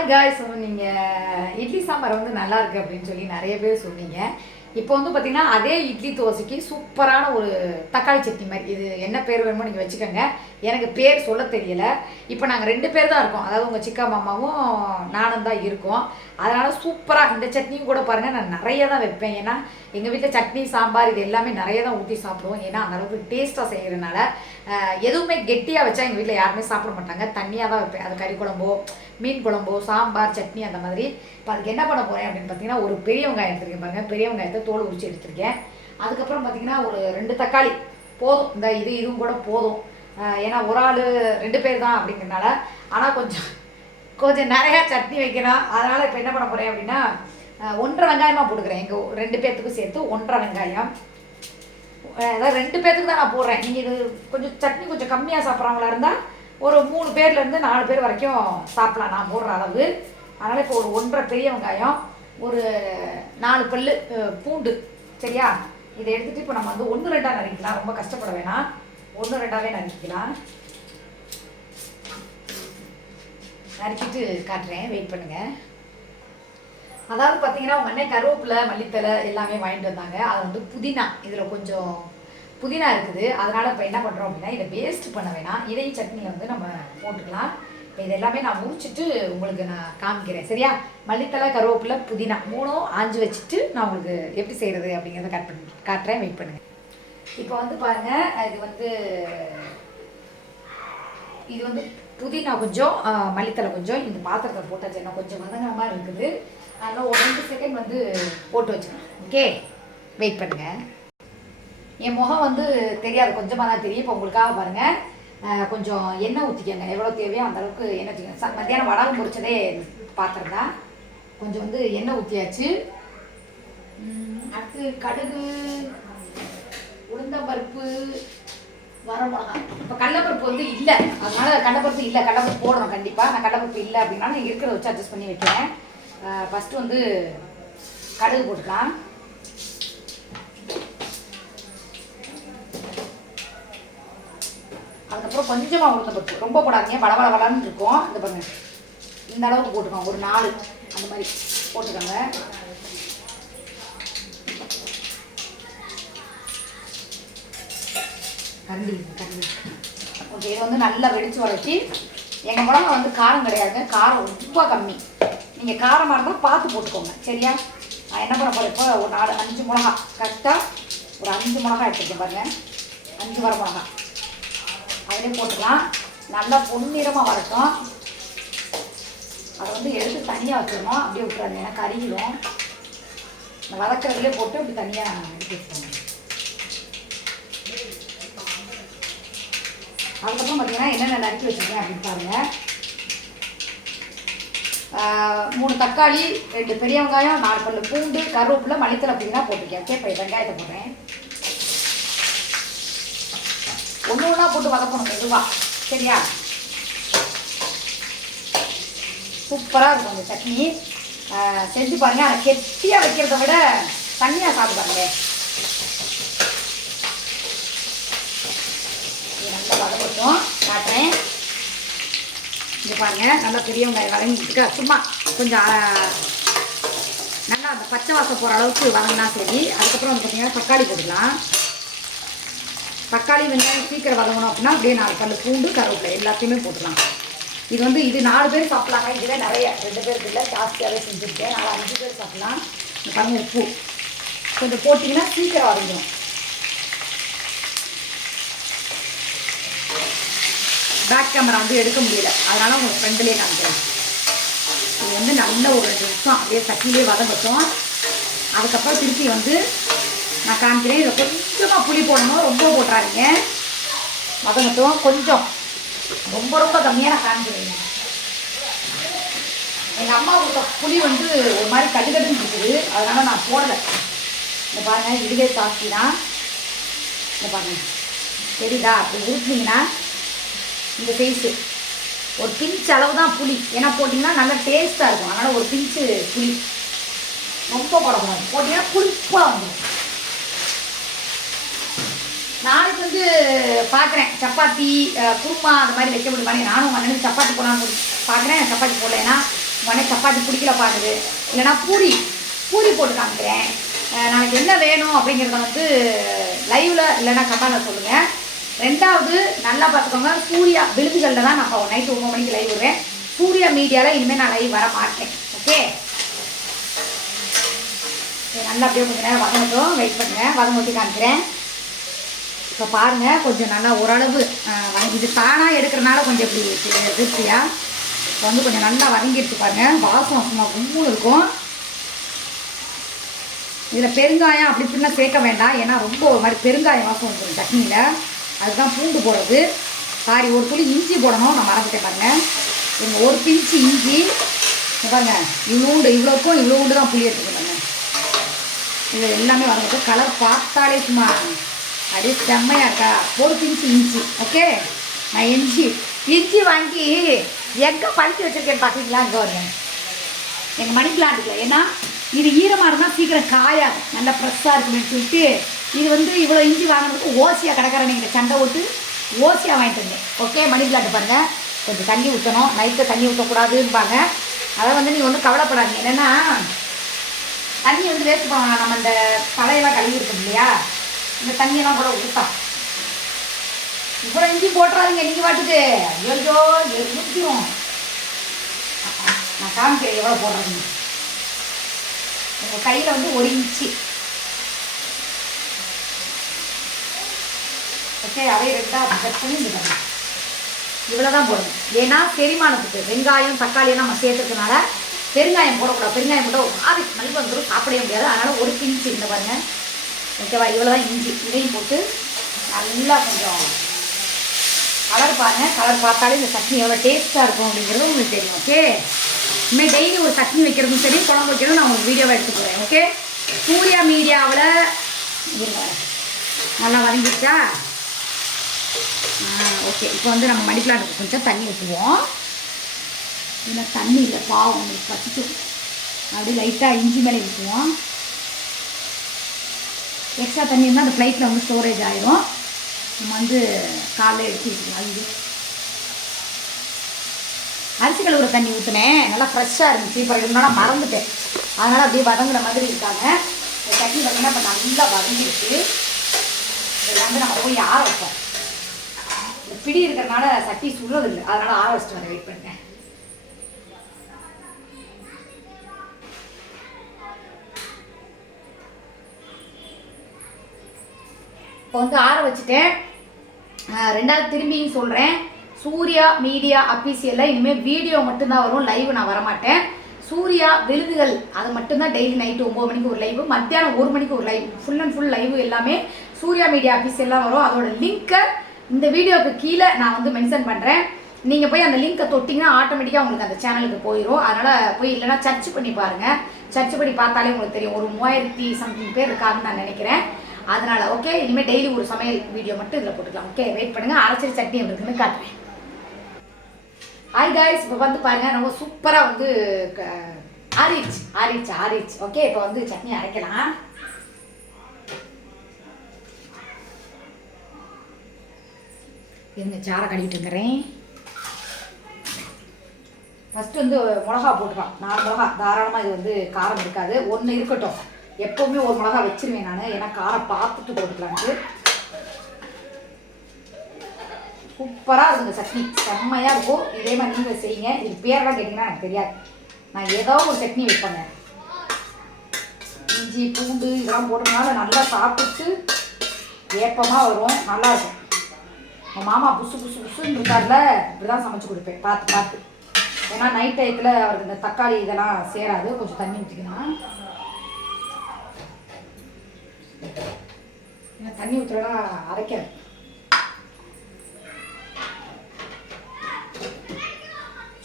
Hi guys, நீங்கள் இட்லி சாம்பார் வந்து நல்லா இருக்குது அப்படின்னு சொல்லி நிறைய பேர் சொன்னீங்க. இப்போ வந்து பார்த்தீங்கன்னா அதே இட்லி தோசைக்கு சூப்பரான ஒரு தக்காளி சட்னி மாதிரி, இது என்ன பேர் வேணுமோ நீங்கள் வச்சுக்கோங்க, எனக்கு பேர் சொல்ல தெரியல. இப்போ நாங்கள் 2 பேர் தான் இருக்கோம், அதாவது உங்கள் சிக்கா மாமாவும் நானும் தான் இருக்கோம். அதனால் சூப்பராக இந்த சட்னியும் கூட பாருங்கள், நான் நிறைய தான் வைப்பேன். ஏன்னா எங்கள் வீட்டில் சட்னி சாம்பார் இது எல்லாமே நிறைய தான் ஊற்றி சாப்பிடுவோம். ஏன்னா அந்தளவுக்கு டேஸ்ட்டாக செய்கிறதுனால எதுவுமே கெட்டியாக வச்சா எங்கள் வீட்டில் யாருமே சாப்பிட மாட்டாங்க. தண்ணியாக தான் வைப்பேன், அது கறி குழம்போ மீன் குழம்போ சாம்பார் சட்னி அந்த மாதிரி. இப்போ அதுக்கு என்ன பண்ண போகிறேன் அப்படின்னு பார்த்தீங்கன்னா, ஒரு பெரிய வெங்காயம் எடுத்துருக்கேன் பாருங்கள், பெரிய வெங்காயத்தை தோல் உரிச்சு எடுத்துருக்கேன். அதுக்கப்புறம் பார்த்தீங்கன்னா ஒரு 2 தக்காளி போதும், இந்த இதுவும் கூட போதும். ஏன்னா ஒரு ஆள் 2 பேர் தான் அப்படிங்கிறனால. ஆனால் கொஞ்சம் நிறையா சட்னி வைக்கணும். அதனால் இப்போ என்ன பண்ண போகிறேன் அப்படின்னா 1.5 வெங்காயமாக போட்டுக்கிறேன். எங்கள் 2 பேர்த்துக்கும் சேர்த்து 1.5 வெங்காயம். அதாவது 2 பேர்த்துக்கு தான் நான் போடுறேன். நீங்கள் இது கொஞ்சம் சட்னி கொஞ்சம் கம்மியாக சாப்பிட்றவங்களா இருந்தால் ஒரு 3 பேர்லேருந்து 4 பேர் வரைக்கும் சாப்பிட்லாம் நான் போடுற அளவு. அதனால் இப்போ ஒரு 1.5 பெரிய வெங்காயம், ஒரு 4 பல்லு பூண்டு, சரியா? இதை எடுத்துகிட்டு இப்போ நம்ம வந்து 1-2 நறுக்கிக்கலாம். ரொம்ப கஷ்டப்பட வேணாம், 1-2 நறுக்கிக்கலாம். நறுக்கிட்டு காட்டுறேன், வெயிட் பண்ணுங்கள். அதாவது பார்த்தீங்கன்னா உங்கள் அண்ணன் கருவேப்பிலை மல்லித்தலை எல்லாமே வாங்கிட்டு வந்தாங்க. அது வந்து புதினா, இதில் கொஞ்சம் புதினா இருக்குது. அதனால் இப்போ என்ன பண்ணுறோம் அப்படின்னா, இதை வேஸ்ட் பண்ண வேணாம், இதையும் சட்னியில் வந்து நம்ம போட்டுக்கலாம். இப்போ இது எல்லாமே நான் முடிச்சுட்டு உங்களுக்கு நான் காமிக்கிறேன், சரியா? மல்லித்தலை கருவேப்பிலை புதினா 3ம் ஆஞ்சு வச்சுட்டு நான் உங்களுக்கு எப்படி செய்கிறது அப்படிங்கிறத காட்டுறேன், வெயிட் பண்ணுங்கள். இப்போ வந்து பாருங்கள், இது வந்து புதினா கொஞ்சம் மல்லித்தலை கொஞ்சம் இந்த பாத்திரத்தை போட்டாச்சு. என்ன கொஞ்சம் வதங்குற மாதிரி இருக்குது, அதனால் ஒரு 2 செகண்ட் வந்து போட்டு வச்சுக்கணும். ஓகே, வெயிட் பண்ணுங்கள். என் முகம் வந்து தெரியாது, கொஞ்சமாக தான் தெரியும். இப்போ உங்களுக்காக பாருங்கள், கொஞ்சம் எண்ணெய் ஊற்றிக்கோங்க, எவ்வளோ தேவையோ அந்தளவுக்கு எண்ணெய் ஊற்றிக்கோங்க. மத்தியானம் வடகம் பொரிச்சதே பாத்திரம் தான். கொஞ்சம் வந்து எண்ணெய் ஊற்றியாச்சு. அடுத்து கடுகு, உளுந்தம்பருப்பு, வரமிளகா. இப்போ கடலைப்பருப்பு வந்து இல்லை, அதனால் கடலைப்பருப்பு இல்லை, கடலைப்பருப்பு போடணும் கண்டிப்பாக. நான் கடலைப்பருப்பு இல்லை அப்படின்னா நான் இருக்கிறத வச்சு அட்ஜஸ்ட் பண்ணி வைக்கிறேன். ஃபஸ்ட்டு வந்து கடுகு போட்டுக்கலாம். அதுக்கப்புறம் கொஞ்சமாக உளுந்தம்பருப்பு, ரொம்ப போடாதீங்க, வளவளன்னு இருக்கும். இந்த பாருங்க, இந்த அளவுக்கு போட்டுக்கோங்க, ஒரு 4 அந்த மாதிரி போட்டுக்கோங்க. கரண்டி. ஓகே, இது வந்து நல்லா வெடிச்சு வரைச்சி. எங்கள் மிளகா வந்து காரம் கிடையாதுங்க, காரம் ரொம்ப கம்மி. நீங்கள் காரமாக இருந்தால் பார்த்து போட்டுக்கோங்க, சரியா? நான் என்ன பண்ண போகிறேன், இப்போ ஒரு 4-5 மிளகா, கரெக்டாக ஒரு 5 மிளகா எடுத்துருக்கேன் பாருங்கள், 5 வர மிளகா அதிலே போட்டுக்கலாம். நல்லா பொன்னிறமாக வரட்டும். அதை வந்து எடுத்து தனியாக வச்சிடணும், அப்படியே விட்டுறாங்க, ஏன்னா கறியிடும். இந்த வதக்கிறதுலே போட்டு அப்படி தனியாக எடுத்து வச்சுக்கோங்க. அதுக்கப்புறம் பார்த்தீங்கன்னா என்னென்ன நறுக்கி வச்சுருக்கேன் அப்படின்னு பாருங்கள். 3 தக்காளி, 2 பெரிய வெங்காயம், 4 பல்லு பூண்டு, கருவேப்பிலை, மல்லித்தலை அப்படின்னா போட்டிருக்கேன். ஓகே, இப்போ வெங்காயத்தை போடுறேன். ஒன்றா போட்டு வதக்கணும் மெதுவாக, சரியா? சூப்பராக இருக்கும் அந்த சட்னி, செஞ்சு பாருங்கள். அதை கெட்டியாக வைக்கிறத விட தண்ணியாக சாப்பிடுவாங்களே. இது நல்லா வதக்கட்டும், காட்டுறேன். இங்கே பாருங்கள், நல்லா பெரிய வெங்காயம் வதங்கிட்டு சும்மா கொஞ்சம் நல்லா அந்த பச்சை வாசம் போகிற அளவுக்கு வதங்கினா சரி. அதுக்கப்புறம் வந்து பார்த்திங்கன்னா தக்காளி போட்டுக்கலாம். தக்காளி வெங்காயம் சீக்கிரம் வதங்கணும் அப்படின்னா அப்படியே 4 பல்லு பூண்டு, கருவேப்பிலை எல்லாத்தையுமே போட்டுக்கலாம். இது வந்து இது 4 பேர் சாப்பிட்லாங்க, இதுவே நிறைய, 2 பேருக்கு இல்லை, ஜாஸ்தியாகவே செஞ்சுருக்கேன். 4-5 பேர் சாப்பிட்லாம். இந்த பாருங்க, உப்பு கொஞ்சம் போட்டிங்கன்னா சீக்கிரம் வதங்கிடும். பேக் கேமரா வந்து எடுக்க முடியல, அதனால் உங்களுக்கு ஃப்ரெண்ட்லேயே காமிக்கிறேன். இது வந்து நல்ல ஒரு 2 நிமிஷம் அப்படியே சட்னிலே வதங்கட்டும். அதுக்கப்புறம் திருப்பி வந்து நான் காமிக்கிறேன். இதை கொஞ்சமாக புளி போடணும், ரொம்ப போட்டுறாதீங்க, வதங்கட்டும். கொஞ்சம் ரொம்ப கம்மியாக நான் காமிக்கிறேன். எங்கள் அம்மா கொடுத்த புளி வந்து ஒரு மாதிரி கடுகடுன்னு இருக்குது, அதனால் நான் போடலை. இந்த பாருங்கள், இதுவே ஜாஸ்தி தான். இந்த பாருங்கள், சரிதா? அப்படி உருட்டினீங்கன்னா இந்த சைஸு ஒரு பிஞ்ச் அளவு தான் புளி, ஏன்னா போட்டிங்கன்னா நல்லா டேஸ்ட்டாக இருக்கும். அதனால் ஒரு பிஞ்சு புளி, ரொம்ப போடக்கூடாது, போட்டிங்கன்னா புளிப்பாக வந்துடும். நாளைக்கு வந்து பார்க்குறேன், சப்பாத்தி குருமா அந்த மாதிரி வைக்க முடியுமா. நானும் உங்கள் அண்ணனுக்கு சப்பாத்தி போடலான்னு பார்க்குறேன். சப்பாத்தி போடலைன்னா உங்கள் சப்பாத்தி பிடிக்கல பாக்குது, இல்லைன்னா பூரி பூரி போட்டு காமிக்கிறேன். நாளைக்கு என்ன வேணும் அப்படிங்கிறத வந்து லைவ்ல இல்லைன்னா கமெண்ட்ல சொல்லுங்க. ரெண்டாவது நல்லா பார்த்துக்கோங்க, சூர்யா விழுதுகளில் தான் நான் நைட்டு 9 மணிக்கு லைவ் வருவேன். சூர்யா மீடியாவில் இனிமேல் நான் லைவ் வர மாட்டேன். ஓகே, நல்லா அப்படியே கொஞ்சம் நேரம் வதங்கட்டும், வெயிட் பண்ணுங்கள், வதங்க ஊற்றி காமிக்கிறேன். இப்போ பாருங்கள், கொஞ்சம் நல்லா ஓரளவு இது தானாக எடுக்கிறனால கொஞ்சம் இப்படி திருப்தியாக இப்போ வந்து கொஞ்சம் நல்லா வதங்கிடுச்சு பாருங்கள். வாசம் சும்மா கும்பூன்னு இருக்கும். இதில் பெருங்காயம் அப்படி இப்படின்னா சேர்க்க வேண்டாம், ஏன்னா ரொம்ப ஒரு மாதிரி பெருங்காயம் வாசம் வந்துடும் சட்னியில். அதுதான் பூண்டு போடுறது. சாரி, ஒரு துளி இஞ்சி போடணும், நான் மறந்துட்டேன் பாருங்கள். எங்கள் ஒரு பிஞ்சு இஞ்சி பாருங்க, இவ்வளோக்கும் இவ்வளோ தான் புளி எடுத்துக்கணும். இது எல்லாமே வரது கலர் பார்த்தாலே சும்மா அப்படியே செம்மையாக இருக்கா. ஒரு பிஞ்சு இஞ்சி. ஓகே, நான் இஞ்சி வாங்கி எங்கே பழுத்து வச்சுருக்கேன்னு பார்க்குறீங்களா? இங்கே வருங்க, எங்கள் மணி பிளான்ட்டுக்குள்ள. ஏன்னா இது ஈரமாக இருந்தால் சீக்கிரம் காயாது, நல்லா ஃப்ரெஷ்ஷாக இருக்குன்னு சொல்லிட்டு இது வந்து இவ்வளோ இஞ்சி வாங்கினதுக்கு ஓசியாக கிடக்கிற நீங்கள் சண்டை விட்டு ஓசியாக வாங்கிட்டு வந்தேன். ஓகே, மணி பிளான்ட் பாருங்கள், கொஞ்சம் தண்ணி ஊற்றணும், நைட்டில் தண்ணி ஊற்றக்கூடாதுன்பாங்க. அதை வந்து நீங்கள் வந்து கவலைப்படாதீங்க. என்னென்னா தண்ணி வந்து வேஸ்ட் பண்ணலாம். நம்ம இந்த தலையெல்லாம் கழுவி இருக்கும் இல்லையா, இந்த தண்ணியெல்லாம் கூட ஊற்றலாம். இவ்வளோ இஞ்சி போட்டுறாதீங்க நீங்கள் பாட்டுக்கு. ஐயோ ஊற்றிடும். நான் காமிக்கிறேன் எவ்வளோ போடுறதுங்க. உங்கள் கையில் வந்து 1 இன்ச்சு. ஓகே, அதே ரெண்டாக கட் பண்ணி இந்த இவ்வளோ தான் போடணும். ஏன்னா செரிமானத்துக்கு வெங்காயம் தக்காளி நம்ம சேர்த்துறதுனால பெருங்காயம் போடக்கூடாது. பெருங்காயம் போட்டால் ஒரு மாதிரி ஸ்மெல் வந்துடும், சாப்பிடவே முடியாது. அதனால் 1 பிஞ்சு இந்த பாருங்க. ஓகேவா, இவ்வளோ தான் இஞ்சி. இதையும் போட்டு நல்லா கொஞ்சம் கலர் பாருங்கள். கலர் பார்த்தாலே இந்த சட்னி எவ்வளோ டேஸ்ட்டாக இருக்கும் அப்படிங்கிறது உங்களுக்கு தெரியும். ஓகே, இனிமேல் டெய்லி ஒரு சட்னி வைக்கிறதும் சரி, குழம்பு வைக்கிறதும் நான் உங்களுக்கு வீடியோவை எடுத்து போகிறேன். ஓகே, சூர்யா மீடியாவில் நல்லா வதங்கிடுச்சா? ஓகே, இப்போ வந்து நம்ம மணி பிளான்ட்டுக்கு கொஞ்சம் தண்ணி ஊற்றுவோம். இல்லை தண்ணி இல்லை, பாவம் உங்களுக்கு பசிச்சு. அப்படியே லைட்டாக இஞ்சி மேலே ஊற்றுவோம். எக்ஸ்ட்ரா தண்ணி இருந்தால் அந்த ஃப்ளைட்டில் வந்து ஸ்டோரேஜ் ஆகிடும். நம்ம வந்து காலையில் எடுத்து வச்சுக்கலாம். இது அரிசி கழுவுற தண்ணி ஊற்றினேன், நல்லா ஃப்ரெஷ்ஷாக இருந்துச்சு. இப்போ இருந்தாலும் மறந்துட்டேன், அதனால் அப்படியே வதங்குற மாதிரி இருக்காங்க. இந்த தண்ணி பார்த்தீங்கன்னா இப்போ நல்லா வதங்கிடுச்சு. இதில் வந்து நம்ம போய் ஆற வைப்போம். பிடி இருக்கிறதுனால சட்டி சுடுறது இல்லை, அதனால் ஆற வச்சுட்டு வந்து வெயிட் பண்ணுங்க. இப்போ வந்து ஆற வச்சுட்டேன். ரெண்டாவது திரும்பியும் சொல்கிறேன், சூர்யா மீடியா அஃபீஷியலில் இனிமேல் வீடியோ மட்டும்தான் வரும், லைவ் நான் வரமாட்டேன். சூர்யா விருதுகள் அது மட்டும்தான் டெய்லி நைட்டு 9 மணிக்கு ஒரு லைவ், மத்தியானம் 1 மணிக்கு ஒரு live, full and full live எல்லாமே சூர்யா மீடியா அஃபீஷியல்லாம் வரும். அதோட லிங்க்கை இந்த வீடியோவுக்கு கீழே நான் வந்து மென்ஷன் பண்ணுறேன். நீங்கள் போய் அந்த லிங்க்கை தொட்டிங்கன்னா ஆட்டோமேட்டிக்காக உங்களுக்கு அந்த சேனலுக்கு போயிடும். அதனால் போய் இல்லைனா சர்ச் பண்ணி பாருங்கள். சர்ச் பண்ணி பார்த்தாலே உங்களுக்கு தெரியும். ஒரு 3000 சம்திங் பேர் இருக்காருன்னு நான் நினைக்கிறேன். அதனால் ஓகே, இனிமேல் டெய்லி ஒரு சமையல் வீடியோ மட்டும் இதில் போட்டுக்கலாம். ஓகே, வெயிட் பண்ணுங்கள், அரைச்சரி சட்னி இருக்குன்னு காட்டுறேன். ஹாய் காய்ஸ், இப்போ வந்து பாருங்கள், ரொம்ப சூப்பராக வந்து ஆறிடுச்சு. ஓகே, இப்போ வந்து சட்னி அரைக்கலாம். இருங்க, சாரை கழுவிட்டு வந்துடுறேன். ஃபஸ்ட்டு வந்து மிளகா போட்டுக்கலாம். 4 மிளகா தாராளமாக, இது வந்து காரம் இருக்காது. 1 இருக்கட்டும், எப்போவுமே 1 மிளகா வச்சிருவேன் நான், ஏன்னா காரம் பார்த்துட்டு போட்டுக்கலான்ட்டு. சூப்பராக இருக்குங்க சட்னி, செம்மையாக இருக்கும். இதே மாதிரி நீங்கள் செய்யுங்க. இது பேரெல்லாம் கேட்டிங்கன்னா எனக்கு தெரியாது, நான் ஏதோ ஒரு சட்னி வைப்பேங்க. இஞ்சி பூண்டு இதெல்லாம் போட்டதுனால நல்லா சாப்பிட்டு ஏப்பமாக வரும், நல்லாயிருக்கும். உங்கள் மாமா புசுன்னு இருக்கார்ல, இப்படி தான் சமைச்சு கொடுப்பேன் பார்த்து. ஏன்னா நைட் டயத்தில் அவருக்கு இந்த தக்காளி இதெல்லாம் சேராது, கொஞ்சம் தண்ணி ஊற்றிக்கணும். ஏன்னா தண்ணி ஊற்றுறனா அரைக்காது.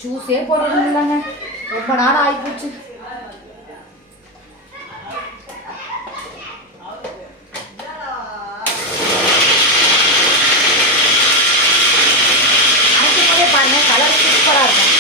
ஜூஸே போடுறது இல்லைங்க, ரொம்ப நாள் ஆகிப்போச்சு. பாருங்க, கலர் சூப்பராக இருக்கும்.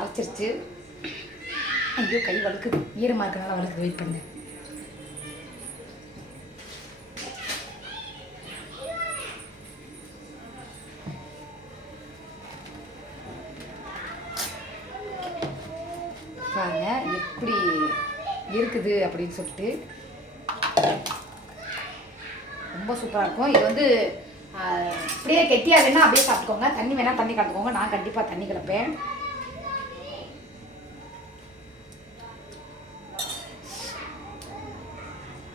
அரைச்சிருச்சு. ஐயோ கை வழுக்குது, ஈரமாக இருக்கனால வழுக்குது. வெயிட் பண்ணுங்க. பாருங்க எப்படி இருக்குது அப்படின்னு சொல்லிட்டு ரொம்ப சூப்பராக இருக்கும். இது வந்து அப்படியே கெட்டியாக வேணா அப்படியே சாப்பிட்டுக்கோங்க, தண்ணி வேணா தண்ணி கலந்துக்கோங்க. நான் கண்டிப்பாக தண்ணி கலப்பேன்.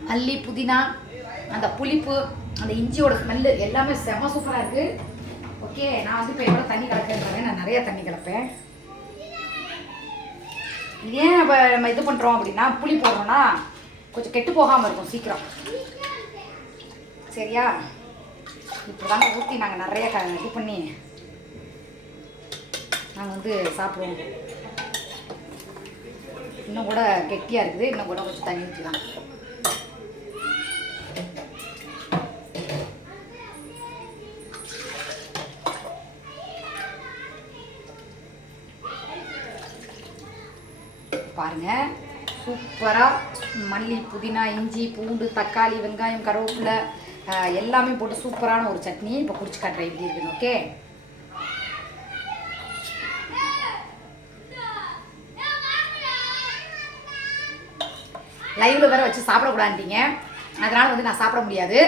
மல்லி புதினா அந்த புளிப்பு அந்த இஞ்சியோட ஸ்மெல்லு எல்லாமே செம சூப்பராக இருக்குது. ஓகே, நான் வந்து இப்போ எவ்வளோ தண்ணி கலக்கிறேன், நான் நிறையா தண்ணி கலப்பேன். ஏன் நம்ம இது பண்ணுறோம் அப்படின்னா, புளி போடுறோன்னா கொஞ்சம் கெட்டு போகாமல் இருக்கும் சீக்கிரம். சரியா? இப்போ தாங்க ஊற்றி நாங்கள் நிறைய இது பண்ணி நாங்கள் வந்து சாப்பிடுவோம். இன்னும் கூட கெட்டியாக இருக்குது, இன்னும் கூட கொஞ்சம் தண்ணி ஊற்றிக்கலாம். பாருங்க சூப்பராக மல்லி புதினா இஞ்சி பூண்டு தக்காளி வெங்காயம் கருவேப்பிலை எல்லாமே போட்டு சூப்பரான ஒரு சட்னி. இப்போ குடிச்சு காட்டுறேன் எப்படி இருக்குன்னு. ஓகே, லைவ்ல வேற வச்சு சாப்பிடக்கூடாதுட்டீங்க, அதனால வந்து நான் சாப்பிட முடியாது.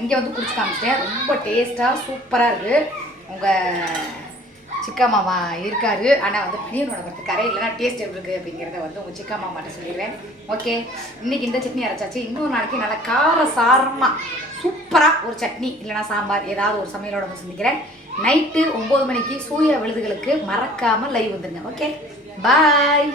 இங்கே வந்து குடிச்சு காமிச்சிட்டேன். ரொம்ப டேஸ்ட்டாக சூப்பராக இருக்குது. உங்கள் சிக்கா மாமா இருக்காரு, ஆனால் வந்து பனியனோட பத்து கரை இல்லைனா டேஸ்ட் எப்படி இருக்குது அப்படிங்கிறத வந்து உங்கள் சிக்கா மாமாட்ட சொல்லிடுவேன். ஓகே, இன்றைக்கி இந்த சட்னி அரைச்சாச்சு. இன்னொரு நாளைக்கு நல்லா கார சாரமாக சூப்பராக ஒரு சட்னி இல்லைனா சாம்பார் ஏதாவது ஒரு சமையலோட வந்து சந்திக்கிறேன். நைட்டு 9 மணிக்கு சூர்யா விழுதுகளுக்கு மறக்காமல் லைவ் வந்துருங்க. ஓகே, பாய்.